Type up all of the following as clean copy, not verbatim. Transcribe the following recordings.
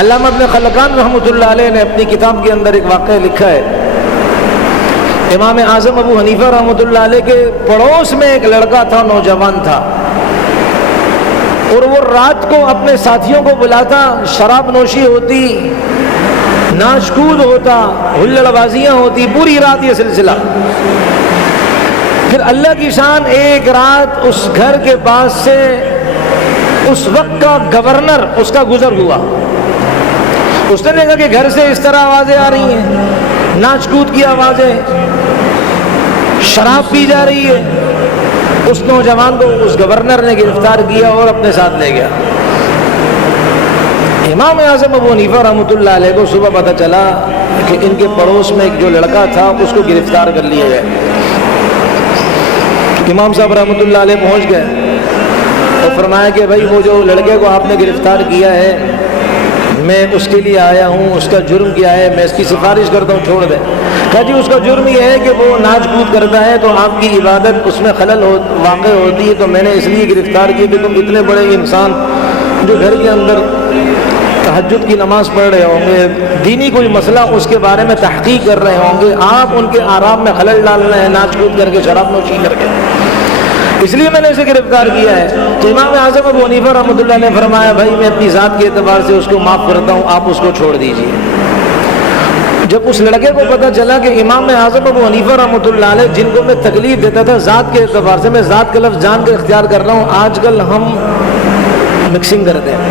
علامہ ابن خلقان رحمۃ اللہ علیہ نے اپنی کتاب کے اندر ایک واقعہ لکھا ہے. امام اعظم ابو حنیفہ رحمۃ اللہ علیہ کے پڑوس میں ایک لڑکا تھا، نوجوان تھا، اور وہ رات کو اپنے ساتھیوں کو بلاتا، شراب نوشی ہوتی، ناچ کود ہوتا، ہلڑ بازیاں ہوتی، پوری رات یہ سلسلہ. پھر اللہ کی شان ایک رات اس گھر کے پاس سے اس وقت کا گورنر اس کا گزر ہوا. اس نے دیکھا کہ گھر سے اس طرح آوازیں آ رہی ہیں، ناچ کود کی آوازیں، شراب پی جا رہی ہے. اس نوجوان کو اس گورنر نے گرفتار کیا اور اپنے ساتھ لے گیا. امام اعظم ابو حنیفہ رحمۃ اللہ علیہ کو صبح پتہ چلا کہ ان کے پڑوس میں ایک جو لڑکا تھا اس کو گرفتار کر لیا گیا. امام صاحب رحمۃ اللہ علیہ پہنچ گئے اور فرمایا کہ بھائی وہ جو لڑکے کو آپ نے گرفتار کیا ہے میں اس کے لیے آیا ہوں، اس کا جرم کیا ہے، میں اس کی سفارش کرتا ہوں چھوڑ دیں. کہا جی اس کا جرم یہ ہے کہ وہ ناچ کود کرتا ہے تو آپ کی عبادت اس میں خلل واقع ہوتی ہے، تو میں نے اس لیے گرفتار کیا کہ تم اتنے بڑے انسان جو گھر کے اندر تہجد کی نماز پڑھ رہے ہوں گے، دینی کوئی مسئلہ اس کے بارے میں تحقیق کر رہے ہوں گے، آپ ان کے آرام میں خلل ڈال رہے ہیں ناچ کود کر کے، شراب نوشی کر کے، اس لیے میں نے اسے گرفتار کیا ہے. تو امام اعظم ابو حنیفہ رحمۃ اللہ نے فرمایا بھائی میں اپنی ذات کے اعتبار سے اس کو معاف کرتا ہوں، آپ اس کو چھوڑ دیجیے. جب اس لڑکے کو پتہ چلا کہ امام اعظم ابو حنیفہ رحمۃ اللہ علیہ جن کو میں تکلیف دیتا تھا ذات کے اعتبار سے، میں ذات کا لفظ جان کے اختیار کر رہا ہوں، آج کل ہم مکسنگ کرتے ہیں،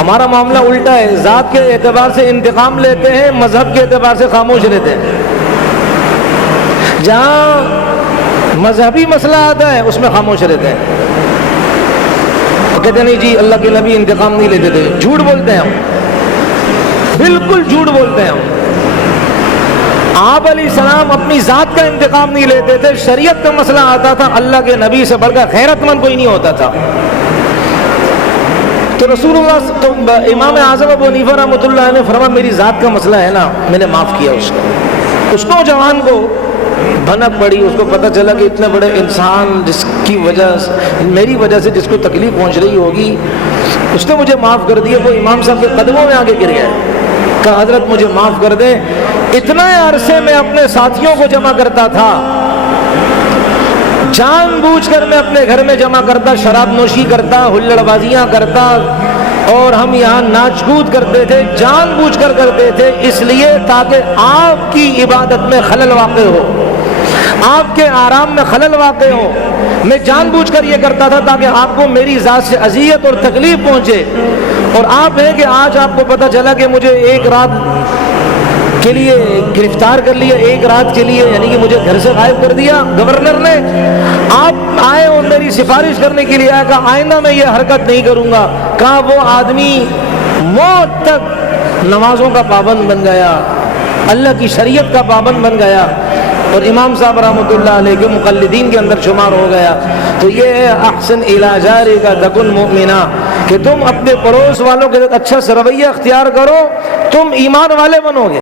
ہمارا معاملہ الٹا ہے، ذات کے اعتبار سے انتقام لیتے ہیں، مذہب کے اعتبار سے خاموش رہتے ہیں. جہاں مذہبی مسئلہ آتا ہے اس میں خاموش رہتے ہیں، کہتے ہیں نہیں جی اللہ کے نبی انتقام نہیں لیتے تھے. جھوٹ بولتے ہیں ہم، بالکل جھوٹ بولتے ہیں ہم. آپ علیہ السلام اپنی ذات کا انتقام نہیں لیتے تھے، شریعت کا مسئلہ آتا تھا، اللہ کے نبی سے بڑھ کر غیرت مند کوئی نہیں ہوتا تھا. تو رسول اللہ تو امام اعظم ابو حنیفہ رحمۃ اللہ نے فرمایا میری ذات کا مسئلہ ہے نا، میں نے معاف کیا اس کو. اس نوجوان کو بھنک پڑی، اس کو پتہ چلا کہ اتنے بڑے انسان جس کی وجہ سے میری وجہ سے جس کو تکلیف پہنچ رہی ہوگی اس نے مجھے معاف کر دیا. وہ امام صاحب کے قدموں میں آگے گر گیا، کہا حضرت مجھے معاف کر دیں، اتنا عرصے میں اپنے ساتھیوں کو جمع کرتا تھا، جان بوجھ کر میں اپنے گھر میں جمع کرتا، شراب نوشی کرتا، ہلڑ بازیاں کرتا، اور ہم یہاں ناچ کود کرتے تھے، جان بوجھ کر کرتے تھے، اس لیے تاکہ آپ کی عبادت میں خلل واقع ہو، آپ کے آرام میں خلل واقع ہو. میں جان بوجھ کر یہ کرتا تھا تاکہ آپ کو میری ذات سے اذیت اور تکلیف پہنچے. اور آپ ہیں کہ آج آپ کو پتہ چلا کہ مجھے ایک رات کے لیے گرفتار کر لیا، ایک رات کے لیے یعنی کہ مجھے گھر سے غائب کر دیا گورنر نے. آپ آئے اور میری سفارش کرنے کے لیے آیا، کہا آئندہ میں یہ حرکت نہیں کروں گا. کہا وہ آدمی موت تک نمازوں کا پابند بن گیا، اللہ کی شریعت کا پابند بن گیا، اور امام صاحب رحمۃ اللہ علیہ کے مقلدین کے اندر شمار ہو گیا. تو یہ ہے احسن الی جارک تکن مؤمنا، کہ تم اپنے پڑوس والوں کے ساتھ اچھا رویہ اختیار کرو، تم ایمان والے بنو گے.